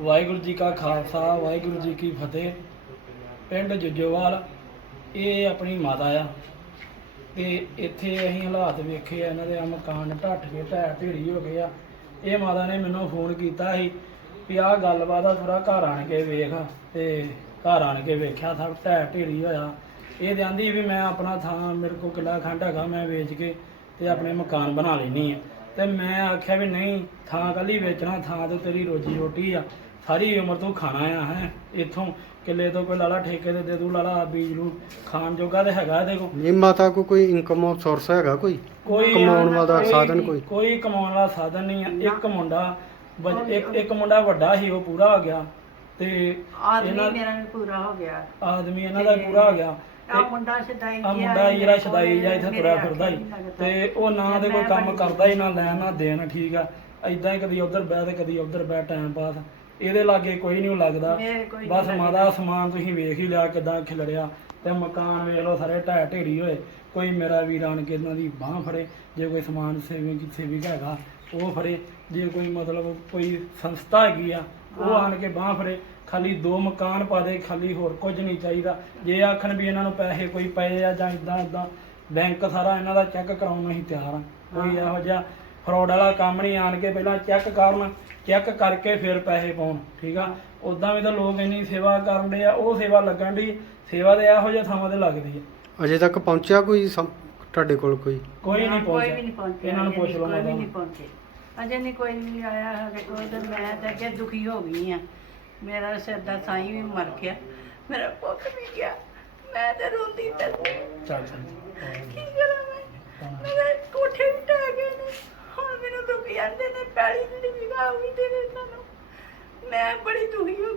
ਵਾਹਿਗੁਰੂ ਜੀ ਕਾ ਖਾਲਸਾ, ਵਾਹਿਗੁਰੂ ਜੀ ਕੀ ਫਤਿਹ। ਪਿੰਡ ਜੁਜੋਵਾਲ, ਇਹ ਆਪਣੀ ਮਾਤਾ ਆ। ਤੇ ਇੱਥੇ ਅਸੀਂ ਹਾਲਾਤ ਵੇਖੇ ਆ, ਇਹਨਾਂ ਦੇ ਆ ਮਕਾਨ ਢੱਠ ਕੇ ਢਹਿ ਢੇਰੀ ਹੋ ਗਏ ਆ। ਇਹ ਮਾਤਾ ਨੇ ਮੈਨੂੰ ਫੋਨ ਕੀਤਾ ਸੀ ਵੀ ਆਹ ਗੱਲਬਾਤ ਆ ਥੋੜਾ ਘਰ ਆਣ ਕੇ ਵੇਖ। ਤੇ ਘਰ ਆਣ ਕੇ ਵੇਖਿਆ, ਸਭ ਢਹਿ ਢੇਰੀ ਹੋਇਆ। ਇਹ ਕਹਿੰਦੀ ਵੀ ਮੈਂ ਆਪਣਾ ਥਾਂ, ਮੇਰੇ ਕੋਲ ਕਿੱਲਾ ਖੰਡ ਹੈਗਾ, ਮੈਂ ਵੇਚ ਕੇ ਤੇ ਆਪਣੇ ਮਕਾਨ ਬਣਾ ਲੈਣੀ ਆ। ਤੇ ਮੈਂ ਆਖਿਆ ਵੀ ਨਹੀਂ ਥਾਂ ਕੱਲੀ ਵੇਚਣਾ ਥਾਂ ਤੇ ਤੇਰੀ ਰੋਜੀ ਰੋਟੀ ਆ। ਸਾਰੀ ਉਮਰ ਤੂੰ ਖਾਣਾ ਆ ਹੈ। ਇੱਥੋਂ ਕਿੱਲੇ ਤੋਂ ਕੋਈ ਲਾਲਾ ਠੇਕੇ ਤੇ ਦੇ ਦੂ ਲਾਲਾ ਬੀਜ ਲੂ ਖਾਣ ਜੋਗਾ ਤੇ ਹੈਗਾ ਇਹਦੇ ਕੋਲ। ਨਹੀਂ ਮਾਤਾ ਕੋ ਕੋਈ ਇਨਕਮ ਆਫ ਸੋਰਸ ਹੈਗਾ ਕੋਈ? ਕੋਈ ਕਮਾਉਣ ਵਾਲਾ ਸਾਧਨ ਕੋਈ? ਕੋਈ ਕਮਾਉਣ ਵਾਲਾ ਸਾਧਨ ਨਹੀਂ ਆ। ਇੱਕ ਮੁੰਡਾ ਇੱਕ ਇੱਕ ਮੁੰਡਾ ਵੱਡਾ ਸੀ ਉਹ ਪੂਰਾ ਹੋ ਗਿਆ। ਤੇ ਆਦਮੀ ਇਹਨਾਂ- ਮੇਰਾ ਵੀ ਪੂਰਾ ਹੋ ਗਿਆ। ਆਦਮੀ ਇਹਨਾਂ ਦਾ ਪੂਰਾ ਹੋ ਗਿਆ। ਆ ਮੁੰਡਾ ਛਦਾਈ ਆ ਮੁੰਡਾ ਜਿਹੜਾ ਛਦਾਈ ਜਾਂ ਇੱਥੇ ਤੁਰਿਆ ਫਿਰਦਾ ਹੀ। ਤੇ ਉਹ ਨਾ ਦੇ ਕੋਈ ਕੰਮ ਕਰਦਾ ਹੀ ਨਾ ਲੈਣ ਨਾ ਦੇਣ ਠੀਕ ਆ। ਐਦਾਂ ਹੀ ਕਦੀ ਉਧਰ ਬਹਿ ਤੇ ਕਦੀ ਉਧਰ ਬਹਿ ਟਾਈਮ ਪਾਸ ਇਹਦੇ ਲਾਗੇ ਕੋਈ ਨਹੀਂ ਲੱਗਦਾ। ਬਸ ਮਾਦਾ ਸਮਾਨ ਤੁਸੀਂ ਵੇਖ ਹੀ ਲਿਆ ਕਿਦਾਂ ਖਿਲੜਿਆ। ਤੇ ਮਕਾਨ ਵੇਖ ਲਓ ਸਾਰੇ ਢਹਿ ਢੇਰੀ ਹੋਏ। ਕੋਈ ਮੇਰਾ ਵੀਰ ਆਣ ਕੇ ਇਹਨਾਂ ਦੀ ਬਾਹ ਫੜੇ। ਜੇ ਕੋਈ ਸਮਾਨ ਸੇਵਿੰਗ ਸੇਵਿੰਗ ਹੈਗਾ ਉਹ ਫੜੇ। ਜੇ ਕੋਈ ਮਤਲਬ ਕੋਈ ਸੰਸਥਾ ਹੈਗੀ ਆ ਉਹ ਆਣ ਕੇ ਬਾਹ ਫੜੇ ਖਾਲੀ ਦੋ ਮਕਾਨ ਪਾ ਦੇ ਖਾਲੀ ਹੋਰ ਕੁਝ ਨਹੀਂ ਚਾਹੀਦਾ। ਜੇ ਆਖਣ ਵੀ ਇਹਨਾਂ ਨੂੰ ਪੈਸੇ ਕੋਈ ਪਏ ਆ ਜਾਂ ਇਦਾਂ ਇਦਾਂ ਬੈਂਕ ਸਾਰਾ ਇਹਨਾਂ ਦਾ ਚੈੱਕ ਕਰਾਉਣ ਨੂੰ ਹੀ ਤਿਆਰ ਆ। ਕੋਈ ਇਹੋ ਜਿਹਾ ਫਰਾਡ ਵਾਲਾ ਕੰਮ ਨਹੀਂ ਆਣ ਕੇ ਪਹਿਲਾਂ ਚੈੱਕ ਕਰਨ ਚੈੱਕ ਕਰਕੇ ਫਿਰ ਪੈਸੇ ਪਾਉਣ ਠੀਕ ਆ? ਉਦਾਂ ਵੀ ਤਾਂ ਲੋਕ ਇੰਨੀ ਸੇਵਾ ਕਰਨ ਦੇ ਆ ਉਹ ਸੇਵਾ ਲੱਗਣ ਦੀ ਸੇਵਾ ਤੇ ਇਹੋ ਜਿਹੇ ਥਾਵਾਂ ਤੇ ਲੱਗਦੀ ਆ। ਅਜੇ ਤੱਕ ਪਹੁੰਚਿਆ ਕੋਈ ਸਮ- ਤੁਹਾਡੇ ਕੋਲ ਕੋਈ? ਕੋਈ ਨਹੀਂ ਕੋਈ ਪਹੁੰਚਿਆ। ਵੀ ਨਹੀਂ ਪਹੁੰਚਿਆ ਇਹਨਾਂ ਨੂੰ ਪੁੱਛ ਲਓ ਕੋਈ ਵੀ ਨਹੀਂ। ਪਹੁੰਚੇ ਅਜੇ ਨਹੀਂ ਕੋਈ ਵੀ ਆਇਆ ਸਾਡੇ ਕੋਲ ਤੇ ਮੈਂ ਤਾਂ ਅੱਗੇ ਦੁਖੀ ਹੋ ਗਈ ਆ ਮੇਰਾ ਸਿਰ ਦਾ ਸਾਈ ਵੀ ਮਰ ਗਿਆ। ਮੇਰਾ ਪੁੱਤ ਵੀ ਗਿਆ। ਮੈਂ ਤੇ ਰੋਂਦੀ ਤੇ ਚੱਲ ਚੱਲ। ਕੀ ਕਰਾਂ ਮੈਂ? ਮੇਰੇ ਕੋਠੇ ਵੀ ਢਹਿ ਗਏ ਨੇ। ਹੁਣ ਮੈਨੂੰ ਦੁਖੀ ਆਂਦੇ ਨੇ ਪੈਲੀ ਜਿਹੜੀ ਵਿਗਾ ਹੋਈ ਤੇਰੇ ਇਹਨਾਂ ਨੂੰ। ਮੈਂ ਬੜੀ ਦੁਖੀ ਹੋ